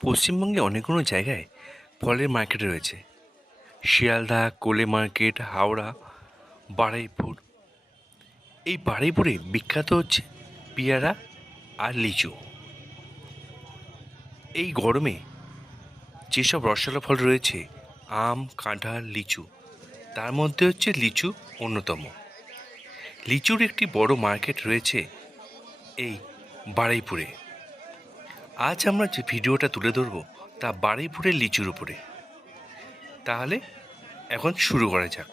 পশ্চিমবঙ্গে অনেকগুলো জায়গায় ফলের মার্কেট রয়েছে। শিয়ালদা, কোলে মার্কেট, হাওড়া, বারুইপুর। এই বারুইপুরে বিখ্যাত হচ্ছে পেয়ারা আর লিচু। এই গরমে যেসব রসালো ফল রয়েছে আম, কাঁঠাল, লিচু, তার মধ্যে হচ্ছে লিচু অন্যতম। লিচুর একটি বড় মার্কেট রয়েছে এই বারুইপুরে। আজ আমরা যে ভিডিওটা তুলে ধরব তা বারুইপুরের লিচুর উপরে। তাহলে এখন শুরু করা যাক।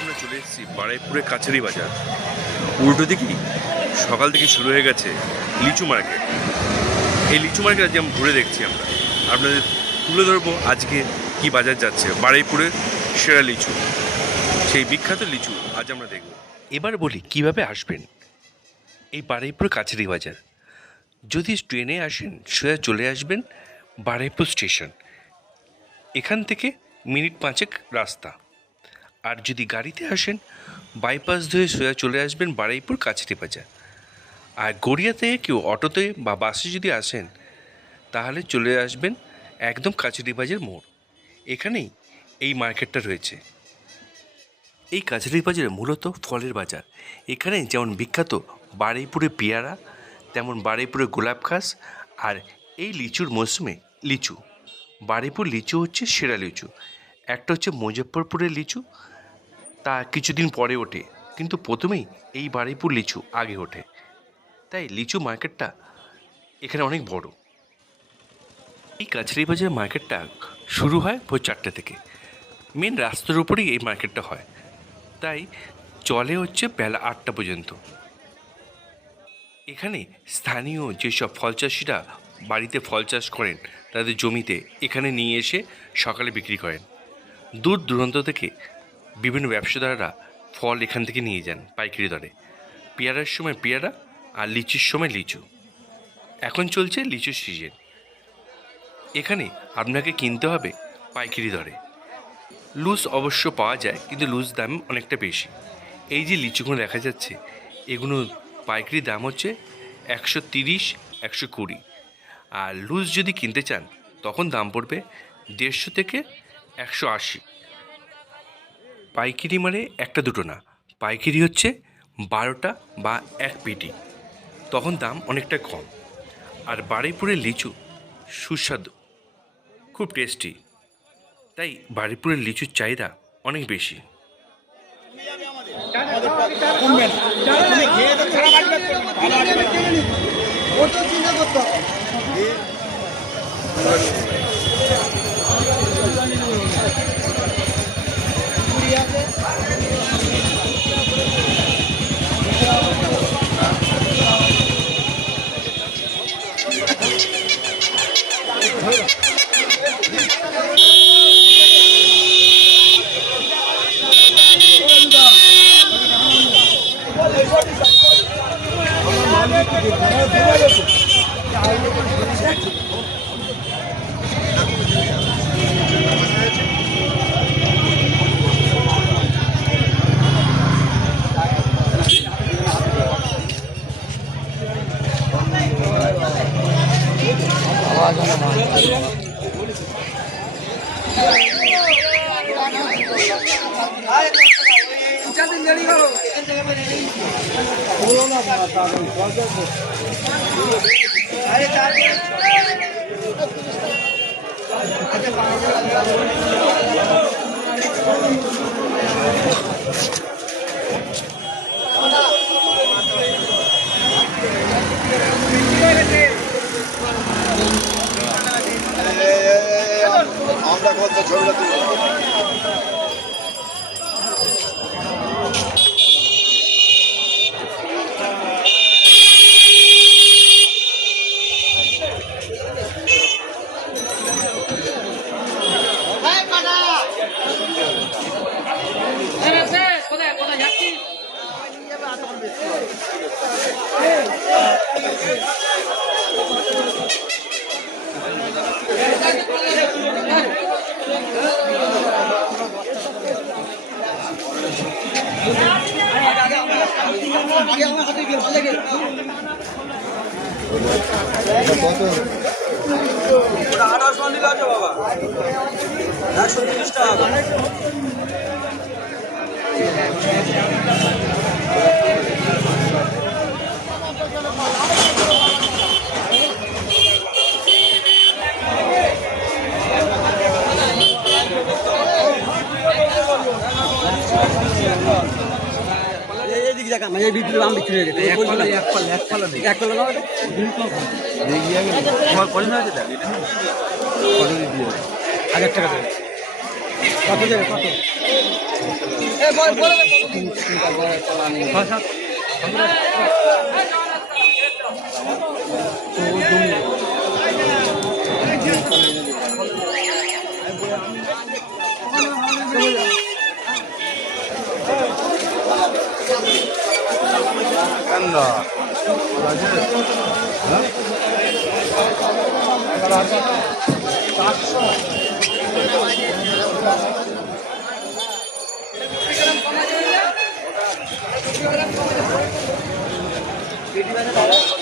আমরা চলে এসেছি বারুইপুরের কাছারি বাজার। উল্টো দিকেই সকাল থেকে শুরু হয়ে গেছে লিচু মার্কেট। এই লিচু মার্কেট আজ আমরা ঘুরে দেখছি। আমরা আপনাদের তুলে ধরবো আজকে কি বাজার যাচ্ছে। বারুইপুরের সেরা লিচু, সেই বিখ্যাত লিচু আজ আমরা দেখব। এবার বলি কিভাবে আসবেন এই বারুইপুর কাছারি বাজার। যদি ট্রেনে আসেন সোজা চলে আসবেন বারুইপুর স্টেশন। এখান থেকে মিনিট 5 রাস্তা। আর যদি গাড়িতে আসেন বাইপাস ধরে সোজা চলে আসবেন বারুইপুর কাছারি বাজার। আর গড়িয়া থেকে কেউ অটোতে বা বাসে যদি আসেন তাহলে চলে আসবেন একদম কাছারি বাজার মোড়। এখানেই এই মার্কেটটা রয়েছে। এই কাছারি বাজারে মূলত ফলের বাজার। এখানে যেমন বিখ্যাত বারুইপুরে পেয়ারা, তেমন বারুইপুরে গোলাপ ঘাস, আর এই লিচুর মৌসুমে লিচু। বারুইপুর লিচু হচ্ছে সেরা লিচু। একটা হচ্ছে মুজফ্ফরপুরের লিচু, তা কিছুদিন পরে ওঠে, কিন্তু প্রথমেই এই বারুইপুর লিচু আগে ওঠে। তাই লিচু মার্কেটটা এখানে অনেক বড়। এই কাছারি বাজার মার্কেটটা শুরু হয় ভোর 4টে থেকে। মেন রাস্তার উপরেই এই মার্কেটটা হয়, তাই চলে হচ্ছে বেলা 8টা পর্যন্ত। এখানে স্থানীয় যেসব ফল চাষিরা বাড়িতে ফল চাষ করেন তাদের জমিতে এখানে নিয়ে এসে সকালে বিক্রি করেন। দূর দূরান্ত থেকে বিভিন্ন ব্যবসাদাররা ফল এখান থেকে নিয়ে যান পাইকারি দরে। পেয়ারার সময় পেয়ারা আর লিচুর সময় লিচু। এখন চলছে লিচুর সিজন। এখানে আপনাকে কিনতে হবে পাইকারি দরে। লুজ অবশ্য পাওয়া যায়, কিন্তু লুজ দাম অনেকটা বেশি। এই যে লিচুগুলো দেখা যাচ্ছে এগুলো পাইকারি দাম হচ্ছে 130, 120। আর লুজ যদি কিনতে চান তখন দাম পড়বে 150 থেকে 180। পাইকারি মানে একটা দুটো না, পাইকারি হচ্ছে 12টা বা 1 পেটি, তখন দাম অনেকটা কম। আর বারুইপুরের লিচু সুস্বাদু, খুব টেস্টি, তাই বারুইপুরের লিচুর চাহিদা অনেক বেশি। আমরা কত ছবিটা তুলি। 1800 নিলে আছে বাবা 130 টাকা এইদিকে দেখা মানে এই বিক্রি আম বিক্রি হয়ে গেছে এক পাল্লা তোমার পছন্দ আছে দেখ এটা কত দিয়ে 1000 টাকা দেবে কত দেবে কত এ বলে Thank you.